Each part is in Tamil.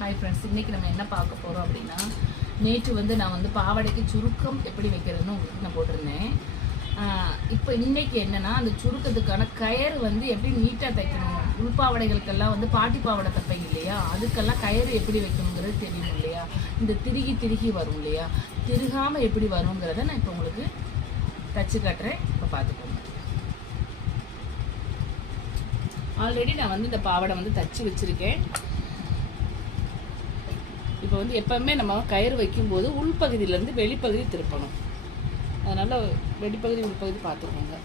ஹாய் ஃப்ரெண்ட்ஸ், இன்றைக்கி நம்ம என்ன பார்க்க போகிறோம் அப்படின்னா, நேற்று நான் பாவாடைக்கு சுருக்கம் எப்படி வைக்கிறதுன்னு உங்களுக்கு நான் போட்டிருந்தேன். இப்போ இன்றைக்கி என்னென்னா, அந்த சுருக்கத்துக்கான கயிறு எப்படி நீட்டாக தைக்கணும். உள்பாவடைகளுக்கெல்லாம் பாட்டி பாவாடை தைப்பீங்க இல்லையா, அதுக்கெல்லாம் கயிறு எப்படி வைக்கணுங்கிறது தெரியும் இல்லையா. இந்த திருகி வரும் இல்லையா, திருகாமல் எப்படி வருங்கிறத நான் இப்போ உங்களுக்கு தச்சு காட்டுறேன். இப்போ பார்த்துக்கோங்க. ஆல்ரெடி நான் இந்த பாவாடை தச்சு வச்சுருக்கேன். இப்போ எப்போவுமே நம்ம கயிறு வைக்கும்போது உள்பகுதியிலேருந்து வெளிப்பகுதி திருப்பணும். அதனால் வெளிப்பகுதி உள்பகுதி பார்த்துக்கோங்க.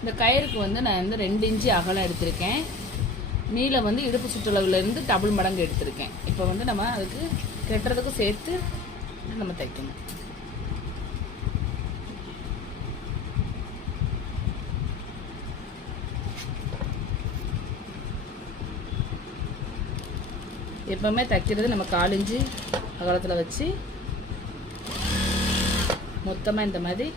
இந்த கயிறுக்கு நான் 2 இன்ச்சு அகலம் எடுத்திருக்கேன். நீளம் இடுப்பு சுற்றளவுலேருந்து டபுள் மடங்கு எடுத்திருக்கேன். இப்போ நம்ம அதுக்கு கெட்டுறதுக்கும் சேர்த்து நம்ம தைக்கணும். எப்பவுமே தைக்கிறது நம்ம 4 இன்ச்சு அகலத்தில் வச்சு மொத்தமாக இந்த மாதிரி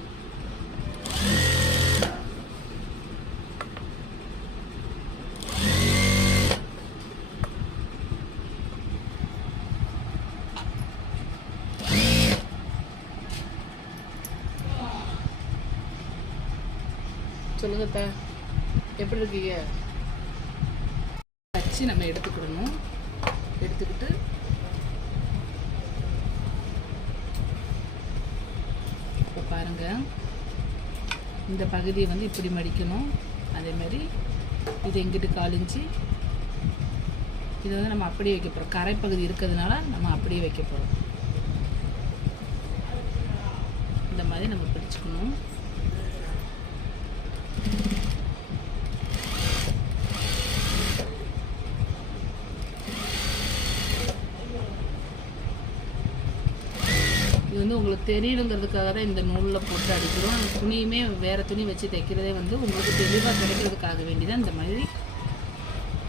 சொல்லுங்கப்பா, எப்படி இருக்கீங்க? வச்சு நம்ம எடுத்துக்கிடணும். எடுத்துக்கிட்டு இப்போ பாருங்கள், இந்த பகுதியை இப்படி மடிக்கணும். அதேமாதிரி இது எங்கிட்டு 4 இன்ச்சு. இதை நம்ம அப்படியே வைக்க போகிறோம். கரைப்பகுதி இருக்கிறதுனால நம்ம அப்படியே வைக்க போகிறோம். இந்த மாதிரி நம்ம பிடிச்சிக்கணும். இது உங்களுக்கு தெரியணுங்கிறதுக்காக தான் இந்த நூலில் போட்டு அடிக்கிறோம். அந்த துணியுமே வேறு துணி வச்சு தைக்கிறதே உங்களுக்கு தெளிவாக கிடைக்கிறதுக்காக வேண்டி தான் இந்த மாதிரி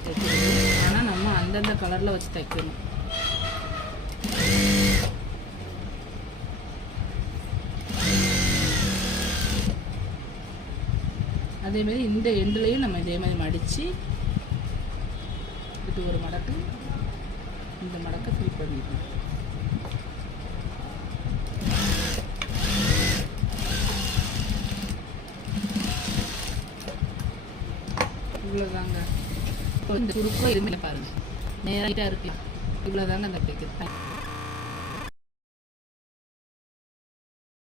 தைக்கிறது. ஆனால் நம்ம அந்தந்த கலரில் வச்சு தைக்கணும். அதேமாதிரி இந்த எண்டுலேயும் நம்ம இதே மாதிரி மடித்து இது ஒரு மடக்கு, இந்த மடக்கை ஃபில் பண்ணிடணும். இவ்வளோதாங்க. இப்போ இந்த சுருக்கம் எதுவுமே பாருங்கள், நேராக இருக்குல்ல, இவ்வளோதாங்க அந்த தைக்கிறது.